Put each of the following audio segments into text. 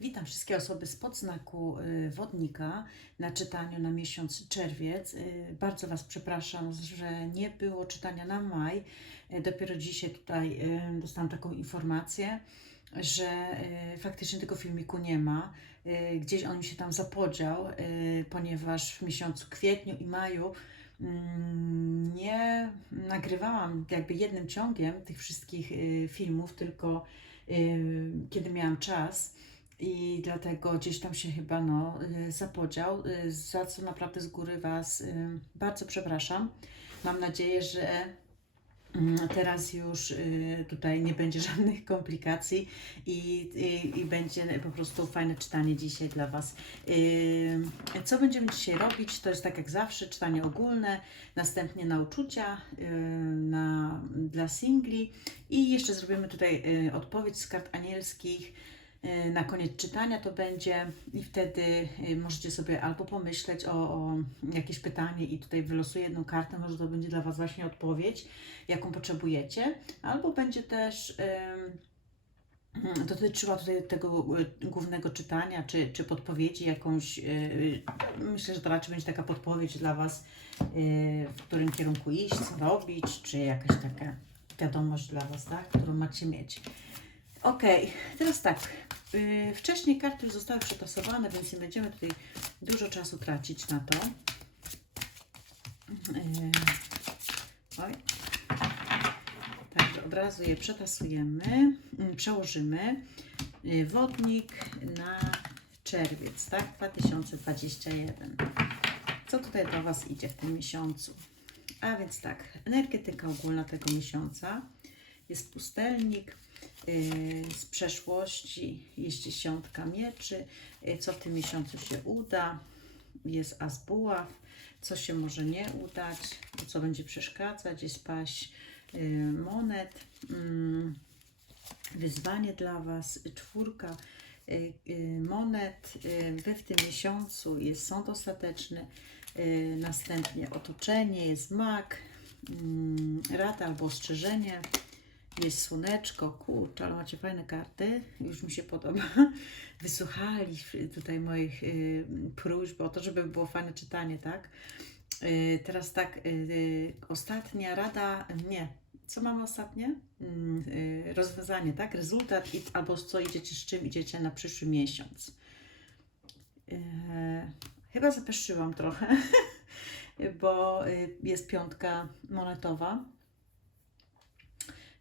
Witam wszystkie osoby z podznaku y, wodnika na czytaniu na miesiąc czerwiec. Y, Bardzo Was przepraszam, że nie było czytania na maj. Y, Dopiero dzisiaj tutaj dostałam taką informację, że faktycznie tego filmiku nie ma. Gdzieś on mi się tam zapodział, ponieważ w miesiącu kwietniu i maju mm, nie nagrywałam jakby jednym ciągiem tych wszystkich filmów, tylko kiedy miałam czas. I dlatego gdzieś tam się chyba no, y, zapodział, y, za co naprawdę z góry Was y, bardzo przepraszam. Mam nadzieję, że mm, teraz już tutaj nie będzie żadnych komplikacji i, i, i będzie po prostu fajne czytanie dzisiaj dla Was. Co będziemy dzisiaj robić? To jest tak jak zawsze, czytanie ogólne, następnie na uczucia y, na, dla singli i jeszcze zrobimy tutaj odpowiedź z kart anielskich na koniec czytania to będzie i wtedy y, możecie sobie albo pomyśleć o, o jakieś pytanie i tutaj wylosuję jedną kartę, może to będzie dla Was właśnie odpowiedź, jaką potrzebujecie, albo będzie też dotyczyła tutaj tego y, głównego czytania, czy, czy podpowiedzi jakąś, myślę, że to raczej będzie taka podpowiedź dla Was, w którym kierunku iść, co robić, czy jakaś taka wiadomość dla Was, tak, którą macie mieć. Okej, teraz tak. Yy, wcześniej karty już zostały przetasowane, więc nie będziemy tutaj dużo czasu tracić na to. Yy, oj. Także od razu je przetasujemy, yy, przełożymy. Yy, wodnik na czerwiec, tak? 2021. Co tutaj do Was idzie w tym miesiącu? A więc tak, energetyka ogólna tego miesiąca jest pustelnik z przeszłości, jest dziesiątka mieczy, yy, co w tym miesiącu się uda, jest as buław, co się może nie udać, co będzie przeszkadzać, jest paść yy, monet, mm, wyzwanie dla Was, czwórka y, y, monet y, we w tym miesiącu jest sąd ostateczny, y, następnie otoczenie, jest mak, mm, rada albo ostrzeżenie, jest słoneczko, kurczę, ale macie fajne karty, już mi się podoba. Wysłuchali tutaj moich y, próśb o to, żeby było fajne czytanie, tak? Y, teraz tak, y, y, ostatnia rada, nie, co mamy ostatnie? Mm, y, rozwiązanie, tak? Rezultat i, albo co idziecie, z czym idziecie na przyszły miesiąc. Y, chyba zapeszyłam trochę, bo y, jest piątka monetowa.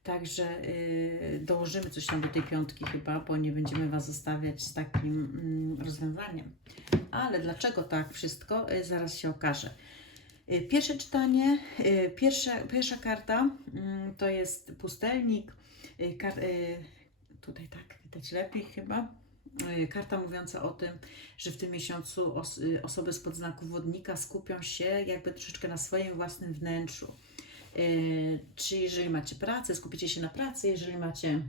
Także y, dołożymy coś tam do tej piątki chyba, bo nie będziemy Was zostawiać z takim mm, rozwiązaniem. Ale dlaczego tak wszystko, y, zaraz się okaże. Y, Pierwsze czytanie, pierwsza, karta mm, to jest pustelnik. Kar, tutaj tak, widać lepiej chyba. Karta mówiąca o tym, że w tym miesiącu os, osoby z podznaku wodnika skupią się jakby troszeczkę na swoim własnym wnętrzu. Y, Czy jeżeli macie pracę, skupicie się na pracy, jeżeli macie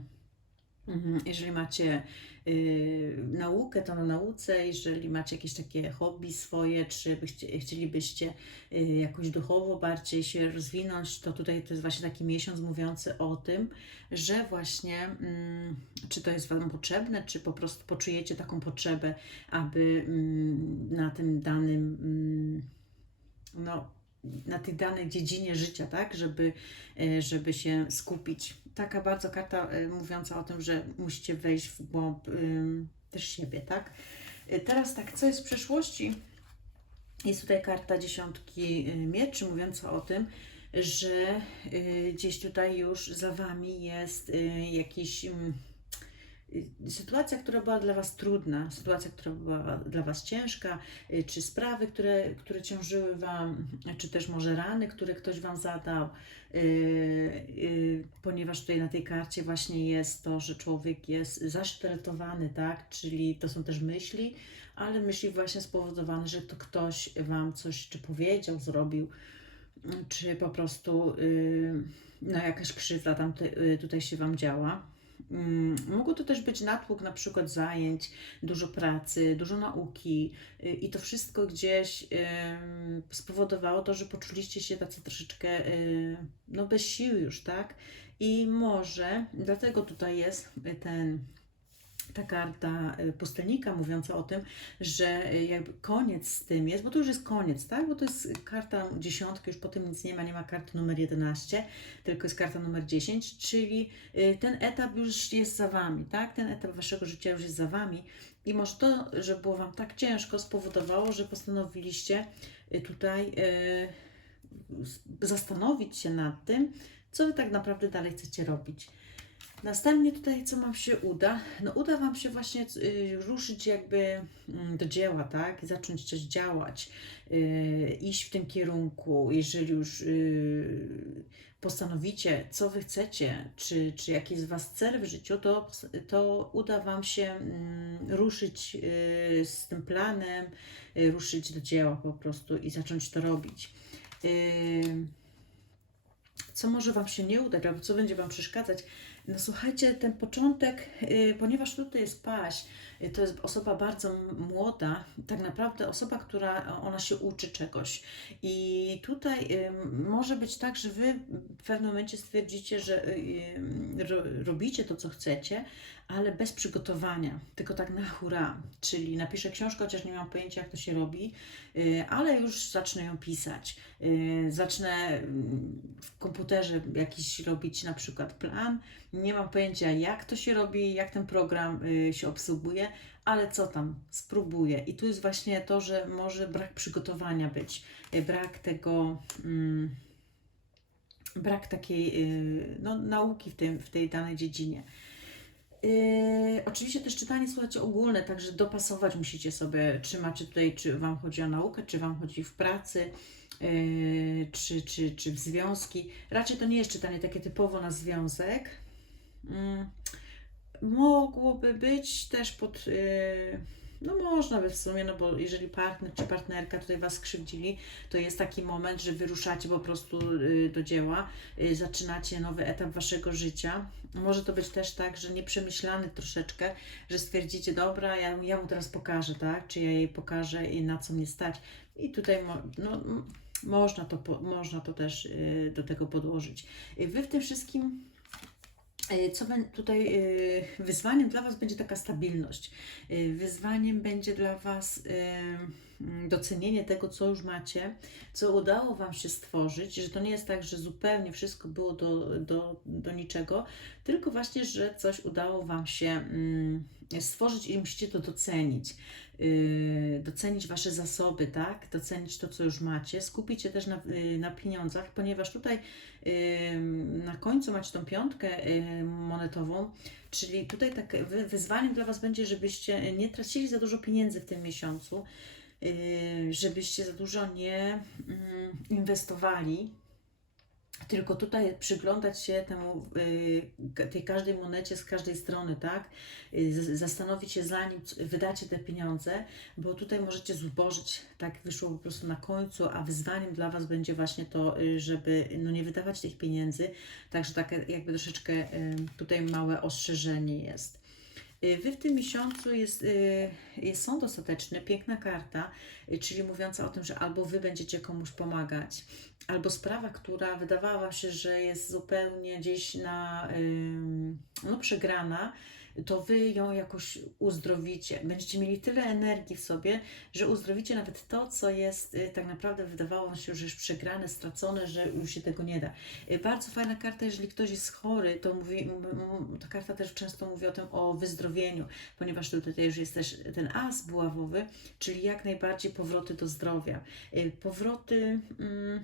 Mhm, Jeżeli macie y, naukę, to na nauce. Jeżeli macie jakieś takie hobby swoje, czy byście, chcielibyście y, jakoś duchowo bardziej się rozwinąć, to tutaj to jest właśnie taki miesiąc mówiący o tym, że właśnie mm, czy to jest Wam potrzebne, czy po prostu poczujecie taką potrzebę, aby mm, na tym danym mm, no, na tej danej dziedzinie życia, tak, żeby, e, żeby się skupić. Taka bardzo karta e, mówiąca o tym, że musicie wejść w głąb ym, też siebie, tak. E, Teraz tak, co jest w przeszłości? Jest tutaj karta dziesiątki mieczy, mówiąca o tym, że y, gdzieś tutaj już za Wami jest y, jakiś y, sytuacja, która była dla Was trudna, sytuacja, która była dla Was ciężka, y, czy sprawy, które, które ciążyły Wam, czy też może rany, które ktoś Wam zadał, y, y, ponieważ tutaj na tej karcie właśnie jest to, że człowiek jest zasztyletowany, tak, czyli to są też myśli, ale myśli właśnie spowodowane, że to ktoś Wam coś czy powiedział, zrobił, czy po prostu y, no, jakaś krzywda tam y, tutaj się Wam działa. Mm, Mógł to też być natłok na przykład zajęć, dużo pracy, dużo nauki y, i to wszystko gdzieś spowodowało to, że poczuliście się tacy troszeczkę y, no bez sił już, tak? I może dlatego tutaj jest ten ta karta y, pustelnika mówiąca o tym, że y, jakby koniec z tym jest, bo to już jest koniec, tak? Bo to jest karta dziesiątki, już po tym nic nie ma, nie ma karty numer 11, tylko jest karta numer 10, czyli y, ten etap już jest za Wami, tak? Ten etap Waszego życia już jest za Wami i może to, że było Wam tak ciężko spowodowało, że postanowiliście tutaj zastanowić się nad tym, co Wy tak naprawdę dalej chcecie robić. Następnie tutaj, co Wam się uda? No uda Wam się właśnie y, ruszyć jakby mm, do dzieła, tak? Zacząć coś działać, y, iść w tym kierunku, jeżeli już y, postanowicie, co Wy chcecie, czy, czy jaki jest Was cel w życiu, to, to uda Wam się mm, ruszyć z tym planem, ruszyć do dzieła po prostu i zacząć to robić. Co może Wam się nie udać, albo co będzie Wam przeszkadzać? No słuchajcie, ten początek, y, ponieważ tutaj jest paść, y, to jest osoba bardzo młoda, tak naprawdę osoba, która ona się uczy czegoś. I tutaj y, może być tak, że Wy w pewnym momencie stwierdzicie, że ro, robicie to, co chcecie, ale bez przygotowania, tylko tak na hura. Czyli napiszę książkę, chociaż nie mam pojęcia, jak to się robi, y, ale już zacznę ją pisać. Y, Zacznę mm, w komputerze jakiś robić na przykład plan. Nie mam pojęcia, jak to się robi, jak ten program y, się obsługuje, ale co tam, spróbuję. I tu jest właśnie to, że może brak przygotowania być, brak tego. mm, Brak takiej no, nauki w, tym, w tej danej dziedzinie. Yy, oczywiście też czytanie, słuchajcie, ogólne, także dopasować musicie sobie, czy macie tutaj, czy Wam chodzi o naukę, czy Wam chodzi w pracy, yy, czy, czy, czy w związki. Raczej to nie jest czytanie takie typowo na związek. Mm, mogłoby być też pod, yy, no można by w sumie, no bo jeżeli partner czy partnerka tutaj Was skrzywdzili, to jest taki moment, że wyruszacie po prostu yy, do dzieła, yy, zaczynacie nowy etap Waszego życia. Może to być też tak, że nieprzemyślany troszeczkę, że stwierdzicie, dobra, ja, ja mu teraz pokażę, tak? Czy ja jej pokażę i na co mnie stać. I tutaj no, można, to, można to też y, do tego podłożyć. Y, Wy w tym wszystkim y, co bę- tutaj y, wyzwaniem dla Was będzie taka stabilność. Y, Wyzwaniem będzie dla Was docenienie tego, co już macie, co udało Wam się stworzyć, że to nie jest tak, że zupełnie wszystko było do, do, do niczego, tylko właśnie, że coś udało Wam się mm, stworzyć i musicie to docenić. Yy, docenić Wasze zasoby, tak? Docenić to, co już macie. Skupić się też na, yy, na pieniądzach, ponieważ tutaj yy, na końcu macie tą piątkę yy, monetową, czyli tutaj tak wy- wyzwaniem dla Was będzie, żebyście nie tracili za dużo pieniędzy w tym miesiącu, żebyście za dużo nie mm, inwestowali, tylko tutaj przyglądać się temu, y, tej każdej monecie z każdej strony, tak? Y, Zastanowić się zanim wydacie te pieniądze, bo tutaj możecie zubożyć, tak wyszło po prostu na końcu, a wyzwaniem dla Was będzie właśnie to, y, żeby no, nie wydawać tych pieniędzy, także takie jakby troszeczkę y, tutaj małe ostrzeżenie jest. Y, Wy w tym miesiącu jest, y, jest sąd ostateczny, piękna karta, y, czyli mówiąca o tym, że albo Wy będziecie komuś pomagać, albo sprawa, która wydawała się, że jest zupełnie gdzieś na, no, przegrana, to Wy ją jakoś uzdrowicie. Będziecie mieli tyle energii w sobie, że uzdrowicie nawet to, co jest y, tak naprawdę wydawało się, już przegrane, stracone, że już się tego nie da. Y, Bardzo fajna karta, jeżeli ktoś jest chory, to mówi, ta karta też często mówi o tym, o wyzdrowieniu, ponieważ tutaj już jest też ten as buławowy, czyli jak najbardziej powroty do zdrowia. Y, Powroty... Mm,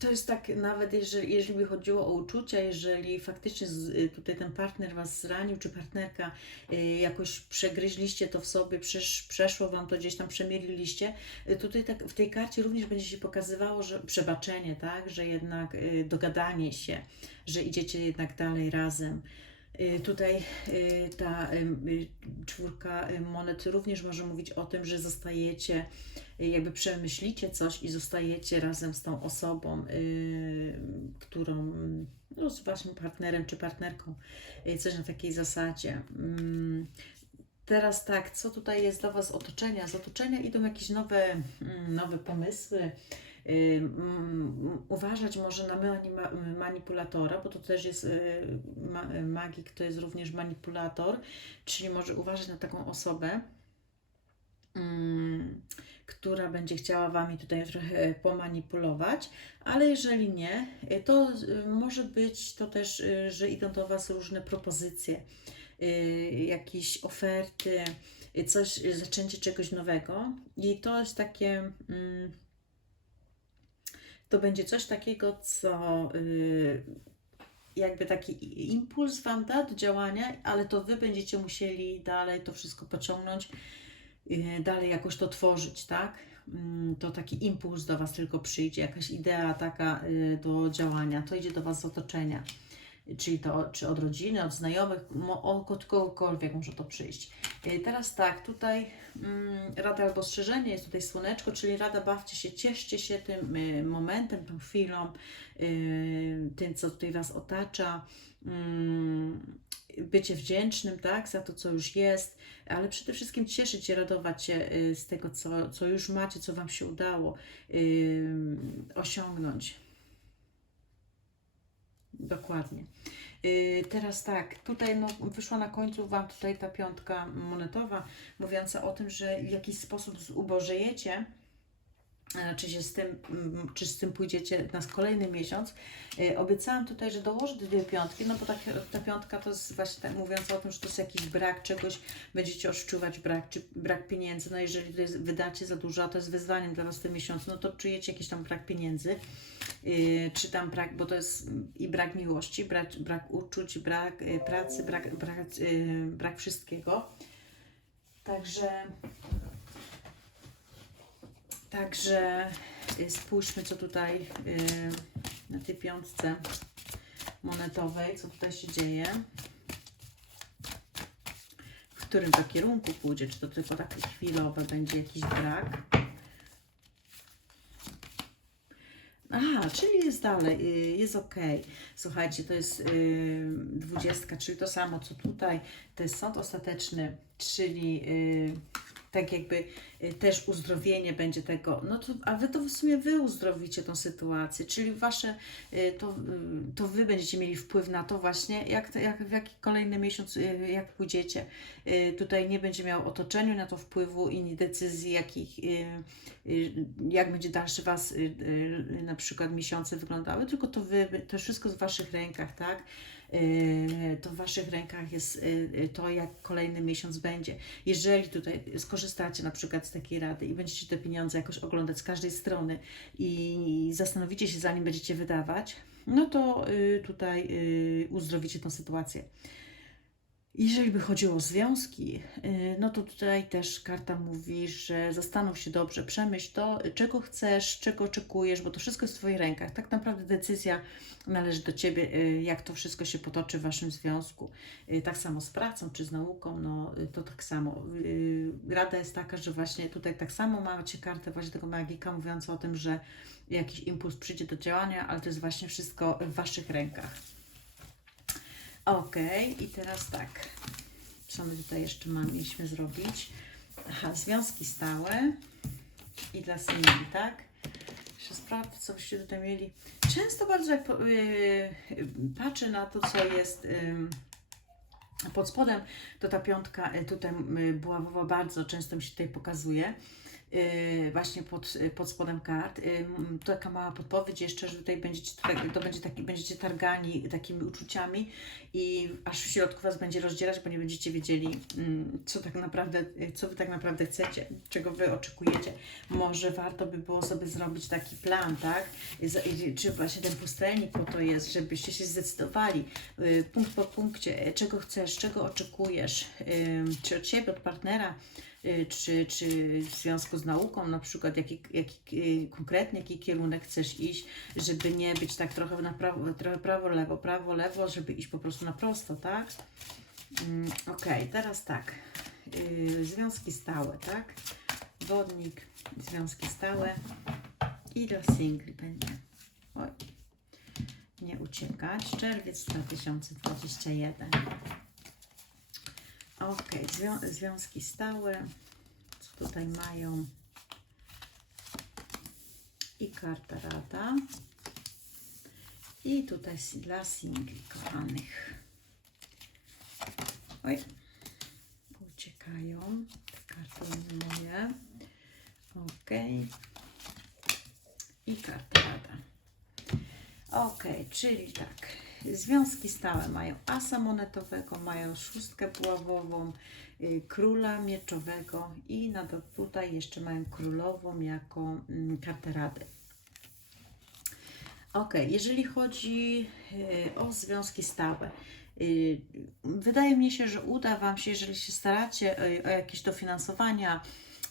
to jest tak, nawet jeżeli, jeżeli by chodziło o uczucia, jeżeli faktycznie y, tutaj ten partner Was zranił, czy partnerka y, jakoś przegryźliście to w sobie, przesz, przeszło Wam to gdzieś tam, przemieriliście, y, tutaj tak, w tej karcie również będzie się pokazywało, że przebaczenie, tak, że jednak y, dogadanie się, że idziecie jednak dalej razem. Y, Tutaj y, ta y, czwórka monet również może mówić o tym, że zostajecie, jakby przemyślicie coś i zostajecie razem z tą osobą, którą, no, z waszym partnerem czy partnerką, coś na takiej zasadzie. Mm, Teraz tak, co tutaj jest dla Was otoczenia? Z otoczenia idą jakieś nowe, mm, nowe pomysły, uważać może na ma- manipulatora, bo to też jest y, ma, magik, to jest również manipulator, czyli może uważać na taką osobę, mm, która będzie chciała Wami tutaj trochę pomanipulować, ale jeżeli nie, y, to y, może być to też, y, że idą do Was różne propozycje, y, jakieś oferty, y, coś, y, zaczęcie czegoś nowego i to jest takie, mm, to będzie coś takiego, co y, jakby taki impuls Wam da do działania, ale to Wy będziecie musieli dalej to wszystko pociągnąć, y, dalej jakoś to tworzyć, tak? Mm, To taki impuls do Was tylko przyjdzie, jakaś idea taka y, do działania, to idzie do Was z otoczenia, czyli to czy od rodziny, od znajomych, od kogokolwiek może to przyjść. Y, Teraz tak, tutaj mm, rada albo ostrzeżenie, jest tutaj słoneczko, czyli rada bawcie się, cieszcie się tym y, momentem, tą chwilą, y, tym, co tutaj Was otacza, mm, bycie wdzięcznym, tak, za to, co już jest, ale przede wszystkim cieszyć się, radować się z tego, co, co już macie, co Wam się udało y, osiągnąć. Dokładnie. Y, Teraz tak, tutaj no, wyszła na końcu Wam tutaj ta piątka monetowa, mówiąca o tym, że w jakiś sposób zubożejecie, czy, się z tym, mm, czy z tym pójdziecie na kolejny miesiąc. E, Obiecałam tutaj, że dołożę dwie piątki, no bo ta, ta piątka to jest właśnie tak mówiąca o tym, że to jest jakiś brak czegoś, będziecie odczuwać brak, czy brak pieniędzy. No jeżeli jest, wydacie za dużo, a to jest wyzwaniem dla Was w tym miesiącu, no to czujecie jakiś tam brak pieniędzy, yy, czy tam brak, bo to jest i brak miłości, brak, brak uczuć, brak pracy, brak, brak, brak wszystkiego. Także Także y, spójrzmy, co tutaj y, na tej piątce monetowej, co tutaj się dzieje. W którym to kierunku pójdzie? Czy to tylko takie chwilowe będzie jakiś brak? Aha, czyli jest dalej, y, jest ok. Słuchajcie, to jest dwudziestka, czyli to samo co tutaj. To jest sąd ostateczny, czyli tak jakby y, też uzdrowienie będzie tego. No to, a wy to w sumie wy uzdrowicie tą sytuację, czyli wasze, y, to, y, to wy będziecie mieli wpływ na to właśnie, jak, jak w jaki kolejny miesiąc, jak pójdziecie. Tutaj nie będzie miał otoczeniu na to wpływu i decyzji, jakich, jak będzie dalszy Was na przykład miesiące wyglądały, tylko to Wy, to wszystko w Waszych rękach, tak? Y, To w Waszych rękach jest y, y, to, jak kolejny miesiąc będzie. Jeżeli tutaj skorzystacie na przykład z takiej rady i będziecie te pieniądze jakoś oglądać z każdej strony i zastanowicie się, zanim będziecie wydawać, no to y, tutaj y, uzdrowicie tą sytuację. Jeżeli by chodziło o związki, y, no to tutaj też karta mówi, że zastanów się dobrze, przemyśl to, czego chcesz, czego oczekujesz, bo to wszystko jest w Twoich rękach. Tak naprawdę decyzja należy do Ciebie, y, jak to wszystko się potoczy w Waszym związku. Y, Tak samo z pracą czy z nauką, no to tak samo. Rada jest taka, że właśnie tutaj tak samo macie kartę właśnie tego magika mówiącą o tym, że jakiś impuls przyjdzie do działania, ale to jest właśnie wszystko w Waszych rękach. Ok, i teraz tak. Co my tutaj jeszcze mamy, mieliśmy zrobić? Aha, związki stałe i dla singli, tak? Jeszcze sprawdzę, co byście tutaj mieli. Często bardzo jak yy, patrzę na to, co jest yy, pod spodem, to ta piątka yy, tutaj yy, buławowa bardzo często mi się tutaj pokazuje. Yy, właśnie pod, yy, pod spodem kart. Yy, m, taka mała podpowiedź jeszcze, że tutaj będziecie, to będzie taki, będziecie targani takimi uczuciami i aż w środku Was będzie rozdzierać, bo nie będziecie wiedzieli, mm, co tak naprawdę, y, co Wy tak naprawdę chcecie, czego Wy oczekujecie. Może warto by było sobie zrobić taki plan, tak? Czy właśnie ten pustelnik po to jest, żebyście się zdecydowali y, punkt po punkcie, y, czego chcesz, czego oczekujesz, y, czy od siebie, od partnera, y, czy, czy w związku z nauką, na przykład jaki, jaki y, konkretnie jaki kierunek chcesz iść, żeby nie być tak trochę na prawo, trochę prawo, lewo, prawo, lewo, żeby iść po prostu na prosto, tak? Mm, Okej, teraz tak. Yy, związki stałe, tak? Wodnik, związki stałe i dla singli będzie. Oj, nie uciekać. Czerwiec 2021. Okej, zwią- związki stałe. Co tutaj mają? I karta rada. I tutaj dla singli kochanych. Oj, uciekają te karty moje. Ok. I karta rada. Ok, czyli tak. Związki stałe mają asa monetowego, mają szóstkę puławową, y, króla mieczowego i na do, tutaj jeszcze mają królową jako mm, kartę rady. Ok, jeżeli chodzi y, o związki stałe, y, wydaje mi się, że uda Wam się, jeżeli się staracie o jakieś dofinansowania,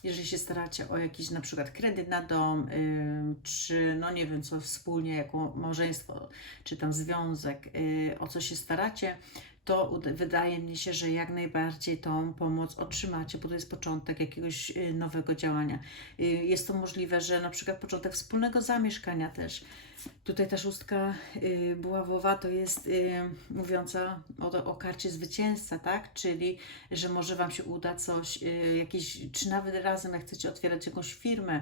jeżeli się staracie o jakiś na przykład kredyt na dom, y, czy no nie wiem co wspólnie jako małżeństwo, czy tam związek, y, o co się staracie, to wydaje mi się, że jak najbardziej tą pomoc otrzymacie, bo to jest początek jakiegoś y, nowego działania. Y, Jest to możliwe, że na przykład początek wspólnego zamieszkania też. Tutaj ta szóstka y, buławowa to jest mówiąca o, o karcie zwycięzca, tak? Czyli, że może Wam się uda coś, jakieś, czy nawet razem, jak chcecie otwierać jakąś firmę,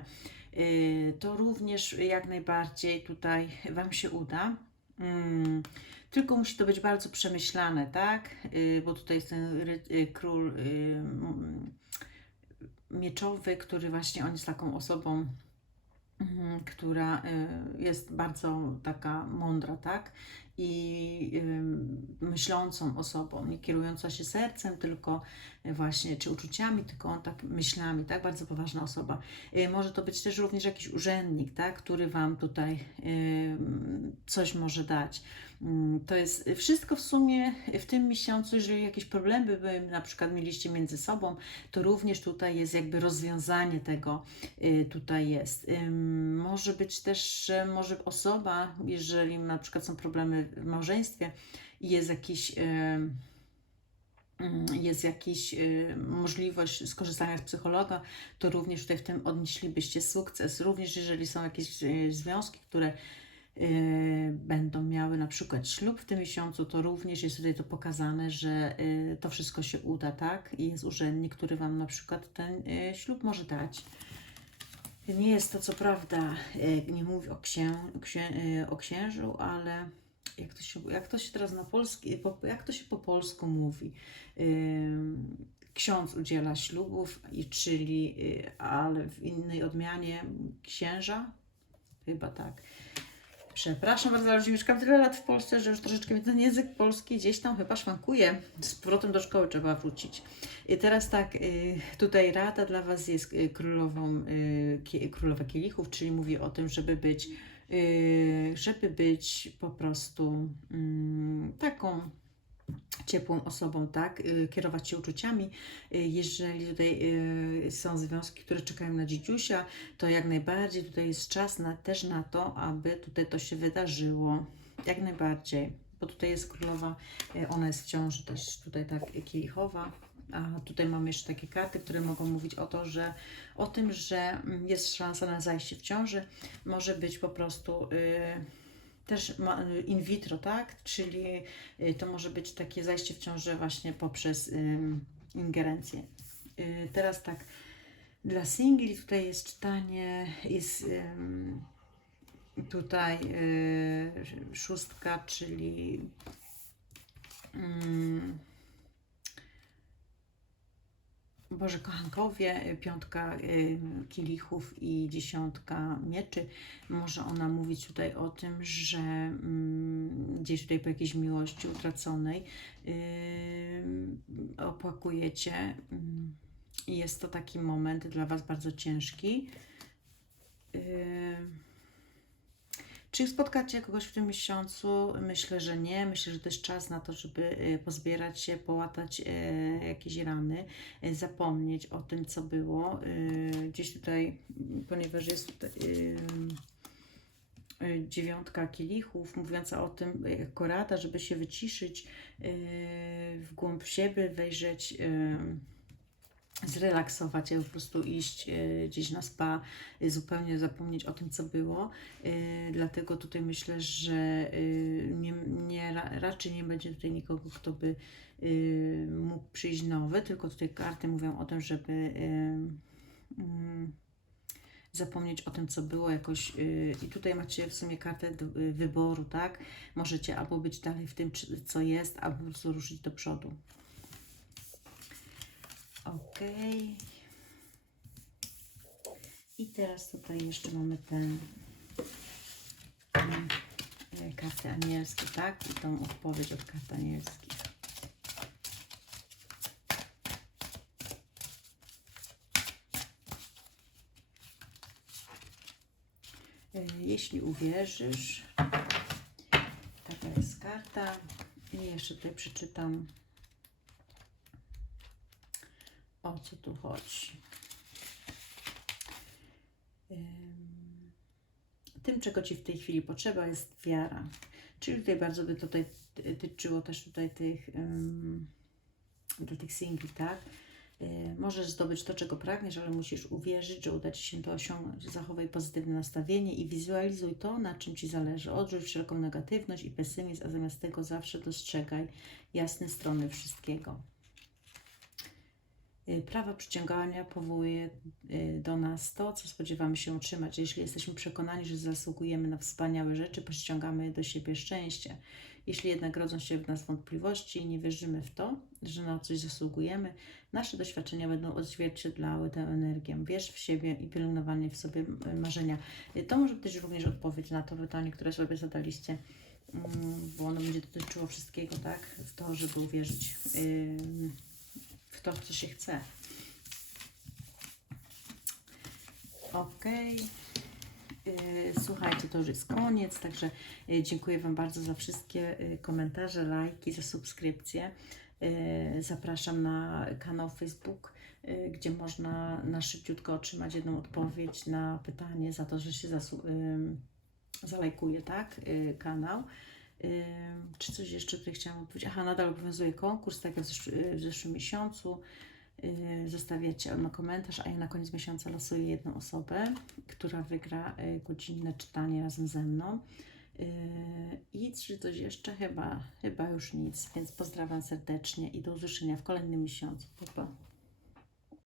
to również jak najbardziej tutaj Wam się uda. Tylko musi to być bardzo przemyślane, tak? Y, bo tutaj jest ten y, król y, mm, mieczowy, który właśnie on jest taką osobą, mhm, która jest bardzo taka mądra, tak? I y, myślącą osobą, nie kierująca się sercem, tylko właśnie, czy uczuciami, tylko on tak myślami, tak? Bardzo poważna osoba. Y, Może to być też również jakiś urzędnik, tak? Który Wam tutaj y, coś może dać. Mm, To jest wszystko w sumie w tym miesiącu, jeżeli jakieś problemy by na przykład mieliście między sobą, to również tutaj jest jakby rozwiązanie tego, y, tutaj jest. Może być też, że może osoba, jeżeli na przykład są problemy małżeństwie jest jakiś ym, mm, jest jakaś możliwość skorzystania z psychologa, to również tutaj w tym odnieślibyście sukces. Również jeżeli są jakieś y, związki, które będą miały na przykład ślub w tym miesiącu, to również jest tutaj to pokazane, że to wszystko się uda, tak? I jest urzędnik, który Wam na przykład ten ślub może dać. Nie jest to co prawda, nie mówi o, księ, o księżu, ale jak to, się, jak to się teraz na polski, po, jak to się po polsku mówi? Ksiądz udziela ślubów, czyli, y, ale w innej odmianie księża? Chyba tak. Przepraszam bardzo, ale już mieszkam tyle lat w Polsce, że już troszeczkę mi ten język polski gdzieś tam chyba szwankuje. Z powrotem do szkoły trzeba wrócić. I teraz tak, y, tutaj rada dla Was jest y, królową, królowa kielichów, czyli mówi o tym, żeby być, żeby być po prostu mm, taką ciepłą osobą, tak? Y, Kierować się uczuciami. Y, Jeżeli tutaj y, są związki, które czekają na dzidziusia, to jak najbardziej tutaj jest czas na, też na to, aby tutaj to się wydarzyło. Jak najbardziej. Bo tutaj jest królowa, y, ona jest w ciąży też tutaj tak kielichowa. A tutaj mamy jeszcze takie karty, które mogą mówić o to, że o tym, że mm, jest szansa na zajście w ciąży. Może być po prostu y, też y, in vitro, tak? Czyli y, to może być takie zajście w ciąży właśnie poprzez ym, ingerencję. Teraz tak, dla singli tutaj jest czytanie, jest tutaj szóstka, czyli Boże kochankowie, piątka kielichów i dziesiątka mieczy. Może ona mówić tutaj o tym, że mm, gdzieś tutaj po jakiejś miłości utraconej opłakujecie mm, jest to taki moment dla Was bardzo ciężki. Czy spotkacie kogoś w tym miesiącu? Myślę, że nie. Myślę, że to jest czas na to, żeby y, pozbierać się, połatać y, jakieś rany, y, zapomnieć o tym, co było. Gdzieś tutaj, ponieważ jest tutaj dziewiątka kielichów, mówiąca o tym, jako rada, żeby się wyciszyć, w głąb siebie wejrzeć, zrelaksować, po prostu iść y, gdzieś na spa, y, zupełnie zapomnieć o tym, co było. Y, Dlatego tutaj myślę, że nie, nie, ra- raczej nie będzie tutaj nikogo, kto by mógł przyjść nowy, tylko tutaj karty mówią o tym, żeby mm, zapomnieć o tym, co było jakoś. I tutaj macie w sumie kartę wyboru, tak? Możecie albo być dalej w tym, co jest, albo po prostu ruszyć do przodu. Okej. I teraz tutaj jeszcze mamy ten e, karty anielskie, tak? I tą odpowiedź od kart anielskich. E, Jeśli uwierzysz, taka jest karta. I jeszcze tutaj przeczytam, o co tu chodzi. Ym, Tym, czego Ci w tej chwili potrzeba, jest wiara. Czyli tutaj bardzo by tutaj ty- tyczyło też tutaj tych, dla tych singli, tak? Y, Możesz zdobyć to, czego pragniesz, ale musisz uwierzyć, że uda Ci się to osiągnąć. Zachowaj pozytywne nastawienie i wizualizuj to, na czym Ci zależy. Odrzuć wszelką negatywność i pesymizm, a zamiast tego zawsze dostrzegaj jasne strony wszystkiego. Y, Prawo przyciągania powołuje y, do nas to, co spodziewamy się otrzymać. Jeśli jesteśmy przekonani, że zasługujemy na wspaniałe rzeczy, przyciągamy do siebie szczęście. Jeśli jednak rodzą się w nas wątpliwości i nie wierzymy w to, że na coś zasługujemy, nasze doświadczenia będą odzwierciedlały tę energię. Wierz w siebie i pielęgnowanie w sobie y, marzenia. To może być również odpowiedź na to pytanie, które sobie zadaliście, mm, bo ono będzie dotyczyło wszystkiego, tak? W to, żeby uwierzyć ym, w to, co się chce. Yy, Słuchajcie, to już jest koniec, także yy, dziękuję Wam bardzo za wszystkie yy, komentarze, lajki, za subskrypcje. Yy, Zapraszam na kanał Facebook, gdzie można na szybciutko otrzymać jedną odpowiedź na pytanie za to, że się zasu- zalajkuje, tak, kanał. Czy coś jeszcze tutaj chciałam powiedzieć? Aha, nadal obowiązuje konkurs, tak jak w, zesz- w zeszłym miesiącu. Zostawiacie na komentarz, a ja na koniec miesiąca losuję jedną osobę, która wygra yy, godzinne czytanie razem ze mną. I czy coś jeszcze? Chyba, chyba już nic, więc pozdrawiam serdecznie i do usłyszenia w kolejnym miesiącu. Pa.